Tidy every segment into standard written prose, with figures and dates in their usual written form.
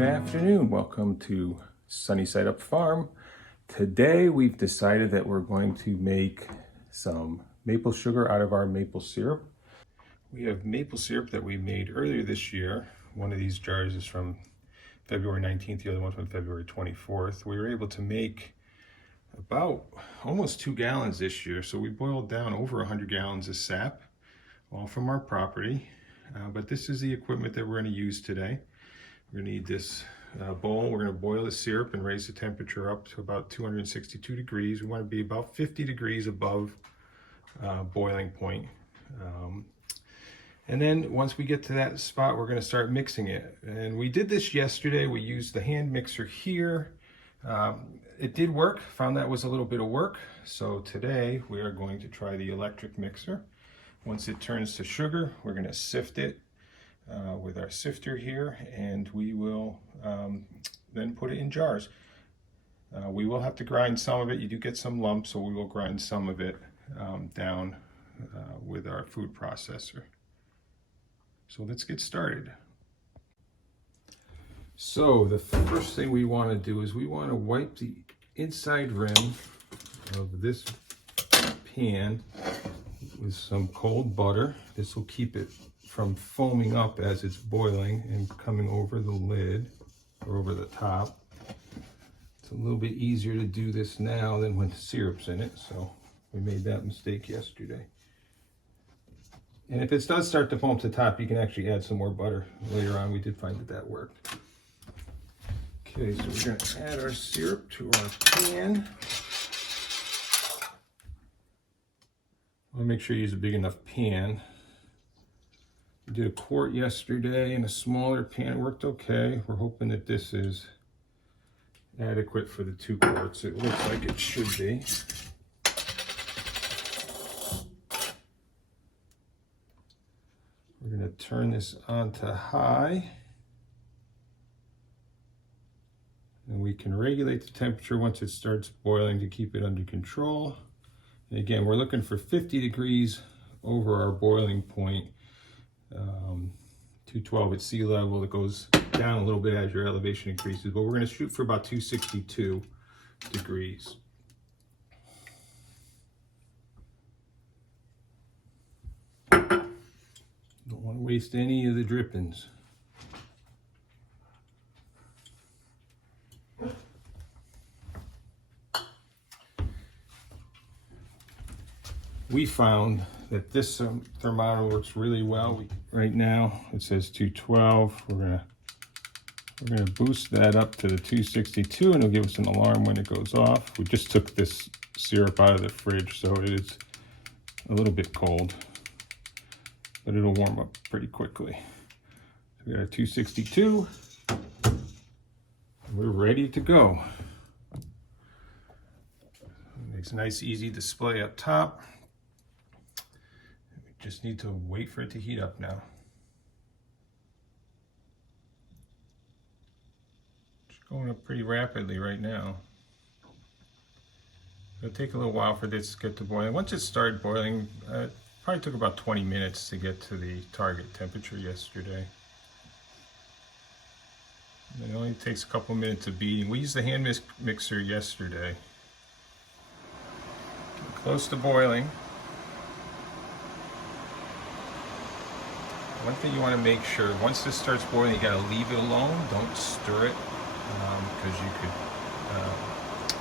Good afternoon. Welcome to Sunny Side Up Farm. Today we've decided that we're going to make some maple sugar out of our maple syrup. We have maple syrup that we made earlier this year. One of these jars is from February 19th, the other one from February 24th. We were able to make about almost 2 gallons this year. So we boiled down over 100 gallons of sap, all from our property. But this is the equipment that we're going to use today. We're going to need this bowl. We're going to boil the syrup and raise the temperature up to about 262 degrees. We want to be about 50 degrees above boiling point. And then once we get to that spot, we're going to start mixing it. And we did this yesterday. We used the hand mixer here. It did work. Found that was a little bit of work. So today we are going to try the electric mixer. Once it turns to sugar, we're going to sift it with our sifter here, and we will then put it in jars. We will have to grind some of it. You do get some lumps, so we will grind some of it down with our food processor. So let's get started. So the first thing we want to do is we want to wipe the inside rim of this pan with some cold butter. This will keep it from foaming up as it's boiling and coming over the lid or over the top. It's a little bit easier to do this now than when the syrup's in it, so we made that mistake yesterday. And if it does start to foam to the top, you can actually add some more butter later on. We did find that that worked. Okay, so we're going to add our syrup to our pan. I want to make sure you use a big enough pan. We did a quart yesterday in a smaller pan. It worked okay. We're hoping that this is adequate for the 2 quarts. It looks like it should be. We're going to turn this on to high. And we can regulate the temperature once it starts boiling to keep it under control. And again, we're looking for 50 degrees over our boiling point. 212 at sea level. It goes down a little bit as your elevation increases, but we're going to shoot for about 262 degrees. Don't want to waste any of the drippings. We found that this thermometer works really well. Right now it says 212. We're gonna boost that up to the 262, and it'll give us an alarm when it goes off. We just took this syrup out of the fridge, so it is a little bit cold, but it'll warm up pretty quickly. So we got a 262. We're ready to go. Makes a nice, easy display up top. Just need to wait for it to heat up now. It's going up pretty rapidly right now. It'll take a little while for this to get to boiling. Once it started boiling, it probably took about 20 minutes to get to the target temperature yesterday. And it only takes a couple minutes of beating. We used the hand mixer yesterday. Close to boiling. One thing you want to make sure, once this starts boiling, you got to leave it alone. Don't stir it, because you could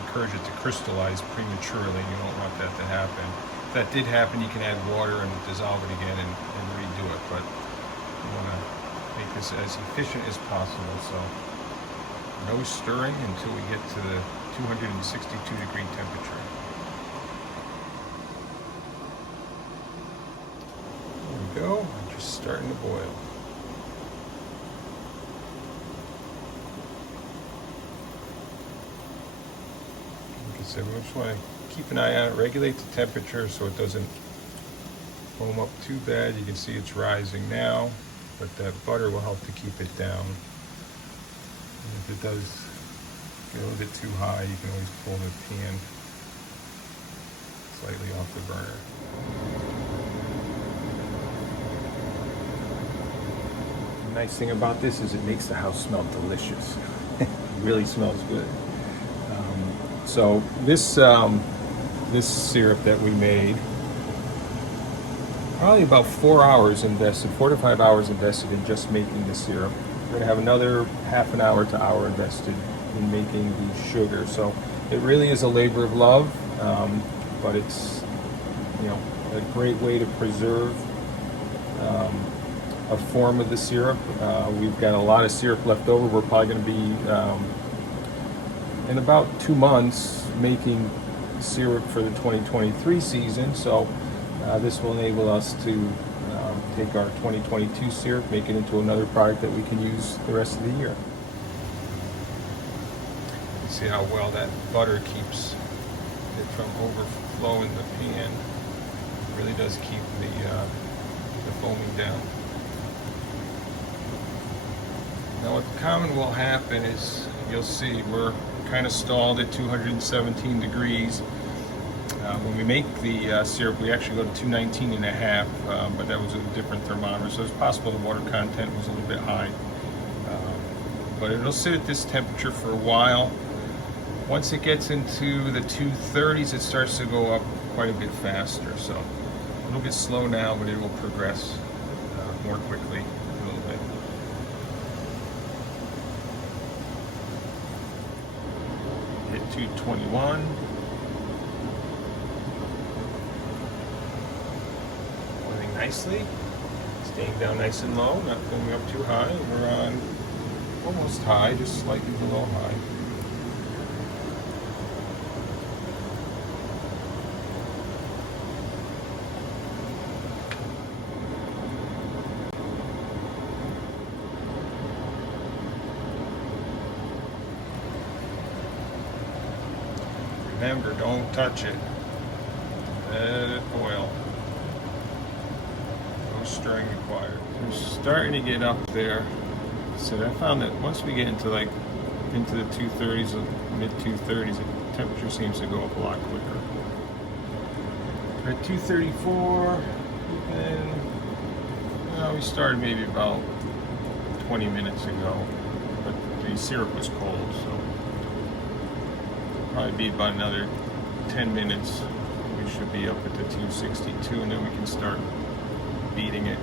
encourage it to crystallize prematurely. You don't want that to happen. If that did happen, you can add water and dissolve it again and redo it. But you want to make this as efficient as possible. So no stirring until we get to the 262 degree temperature. Go, just starting to boil. Like I said, we just want to keep an eye on it, regulate the temperature so it doesn't foam up too bad. You can see it's rising now, but that butter will help to keep it down. And if it does get a little bit too high, you can always pull the pan slightly off the burner. The nice thing about this is it makes the house smell delicious. It really smells good. So this this syrup that we made, probably about 4 hours invested, 4 to 5 hours invested in just making the syrup. We're gonna have another half an hour to hour invested in making the sugar. So it really is a labor of love, but it's, you know, a great way to preserve a form of the syrup. We've got a lot of syrup left over. We're probably going to be in about 2 months making syrup for the 2023 season. So this will enable us to take our 2022 syrup, make it into another product that we can use the rest of the year. See how well that butter keeps it from overflowing the pan. It really does keep the foaming down. Now what common will happen is, you'll see we're kind of stalled at 217 degrees. When we make the syrup, we actually go to 219 and a half, but that was a different thermometer, so it's possible the water content was a little bit high. But it'll sit at this temperature for a while. Once it gets into the 230s, it starts to go up quite a bit faster. So a little bit slow now, but it will progress more quickly a little bit. Hit 221. Moving nicely. Staying down nice and low, not going up too high. We're on almost high, just slightly below high. Remember, don't touch it. Let it boil. No stirring required. We're starting to get up there. So I found that once we get into the 230s, mid 230s, the temperature seems to go up a lot quicker. We're at 234, and we started maybe about 20 minutes ago, but the syrup was cold, so probably be about another 10 minutes. We should be up at the 262, and then we can start beating it.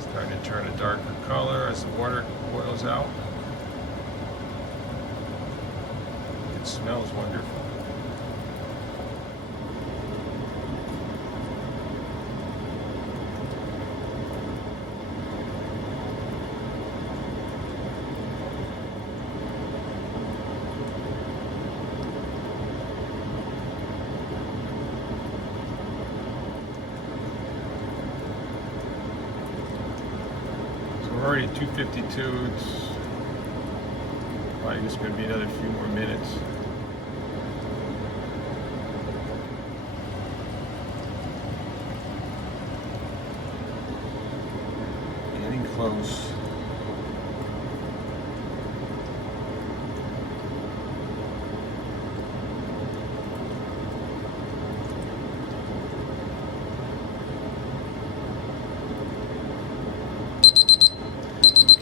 Starting to turn a darker color as the water boils out. It smells wonderful. We're already at 252. It's probably just going to be another few more minutes. Getting close.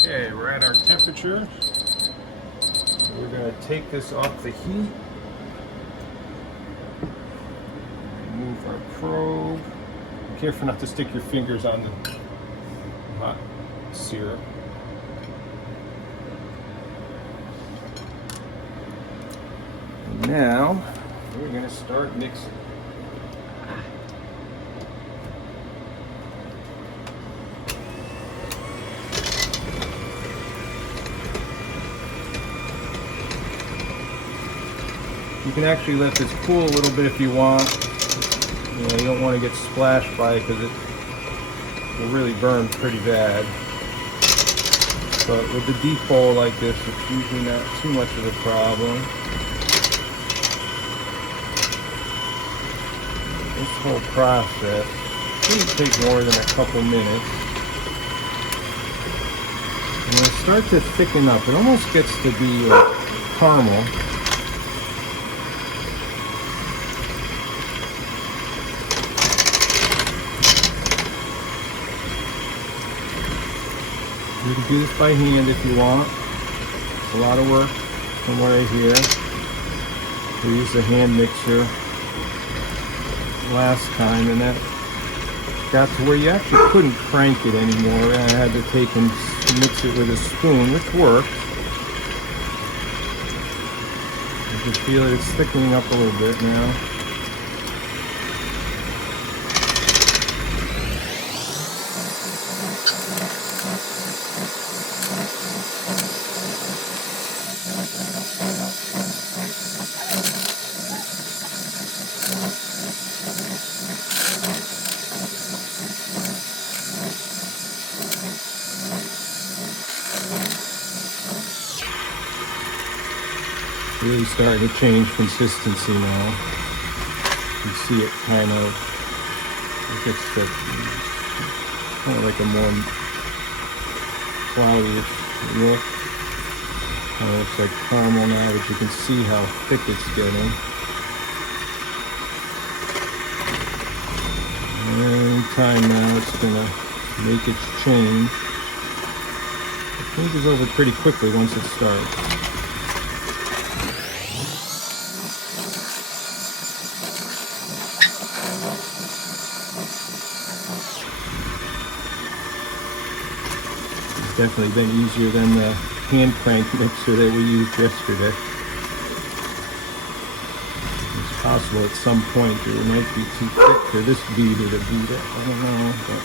Okay, we're at our temperature. We're going to take this off the heat. Remove our probe. Be careful not to stick your fingers on the hot syrup. And now we're going to start mixing. You can actually let this cool a little bit if you want. You don't want to get splashed by it because it will really burn pretty bad. But with a deep bowl like this, it's usually not too much of a problem. This whole process shouldn't take more than a couple minutes. And when it starts to thicken up, it almost gets to be like caramel. You can do this by hand if you want. It's a lot of work from what I hear. We used a hand mixer last time, and that got to where you actually couldn't crank it anymore. I had to take and mix it with a spoon, which worked. You can feel it, it's thickening up a little bit now. Really starting to change consistency now. You can see it kind of, it gets kind of like a more cloudy look. Kind of looks like caramel now, but you can see how thick it's getting. And in time now, it's going to make its change. It changes over pretty quickly once it starts. Definitely been easier than the hand crank mixer that we used yesterday. It's possible at some point it might be too thick for this beater to beat it. I don't know. But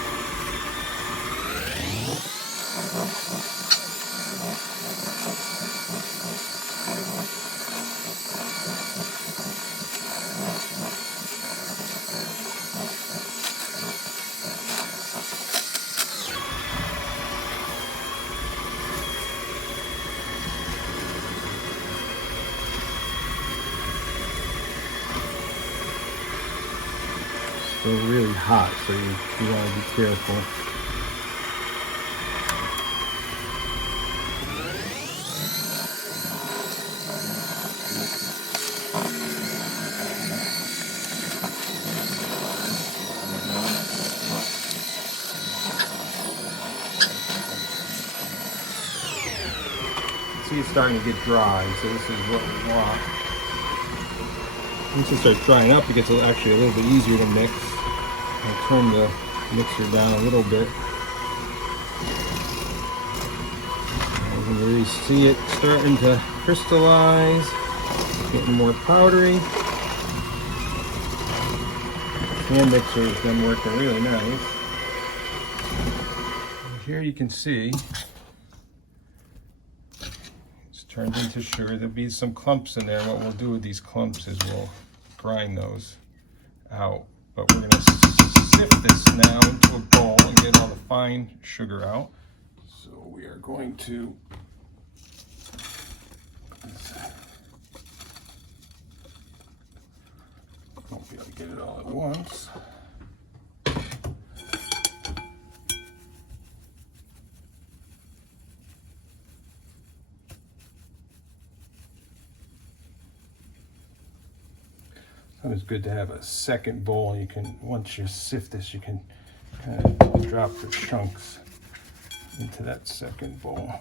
still really hot, so you want to be careful. See, it's starting to get dry, so this is what we want. Once it starts drying up, it gets actually a little bit easier to mix. I'll turn the mixer down a little bit. You can really see it starting to crystallize, getting more powdery. Hand mixer has been working really nice. And here you can see it's turned into sugar. There'll be some clumps in there. What we'll do with these clumps is we'll grind those out. But we're going to sift this now into a bowl and get all the fine sugar out. So we are going to won't be able to get it all at once. It's good to have a second bowl. You can, once you sift this, you can kind of drop the chunks into that second bowl.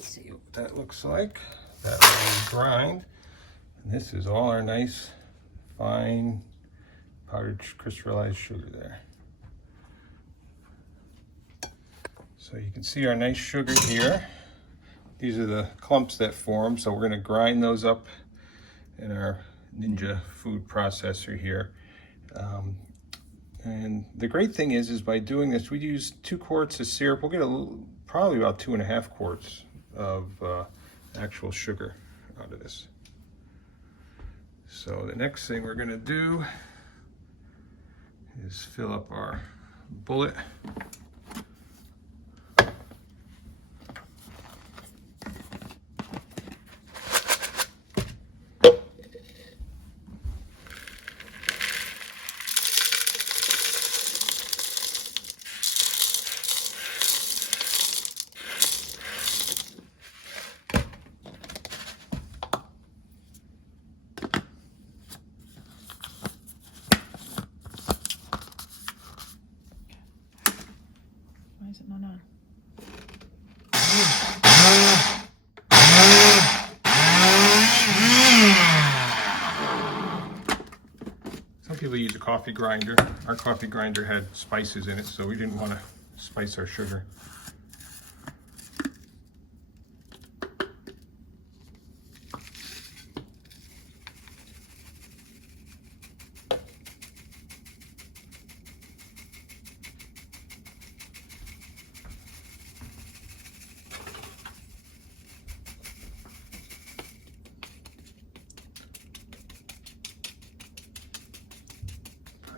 See what that looks like. That will grind. And this is all our nice, fine, powdered crystallized sugar there. So you can see our nice sugar here. These are the clumps that form, so we're going to grind those up in our Ninja food processor here. And the great thing is by doing this, we use 2 quarts of syrup. We'll get probably about 2.5 quarts of actual sugar out of this. So the next thing we're going to do is fill up our bullet. is it not on? Some people use a coffee grinder. Our coffee grinder had spices in it, so we didn't want to spice our sugar.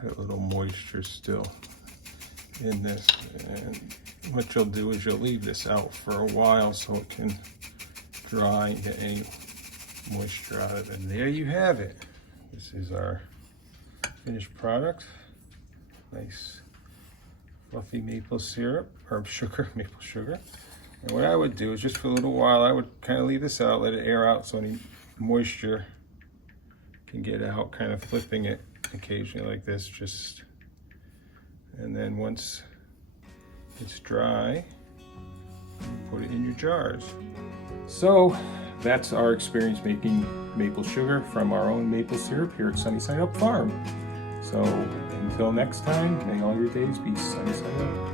A little moisture still in this, and what you'll do is you'll leave this out for a while so it can dry and get any moisture out of it. And there you have it. This is our finished product. Nice fluffy maple syrup, or sugar, maple sugar. And what I would do is just for a little while, I would kind of leave this out, let it air out so any moisture can get out, kind of flipping it occasionally like this, just, and then once it's dry, you put it in your jars. So that's our experience making maple sugar from our own maple syrup here at Sunny Side Up Farm. So until next time, may all your days be sunny side up.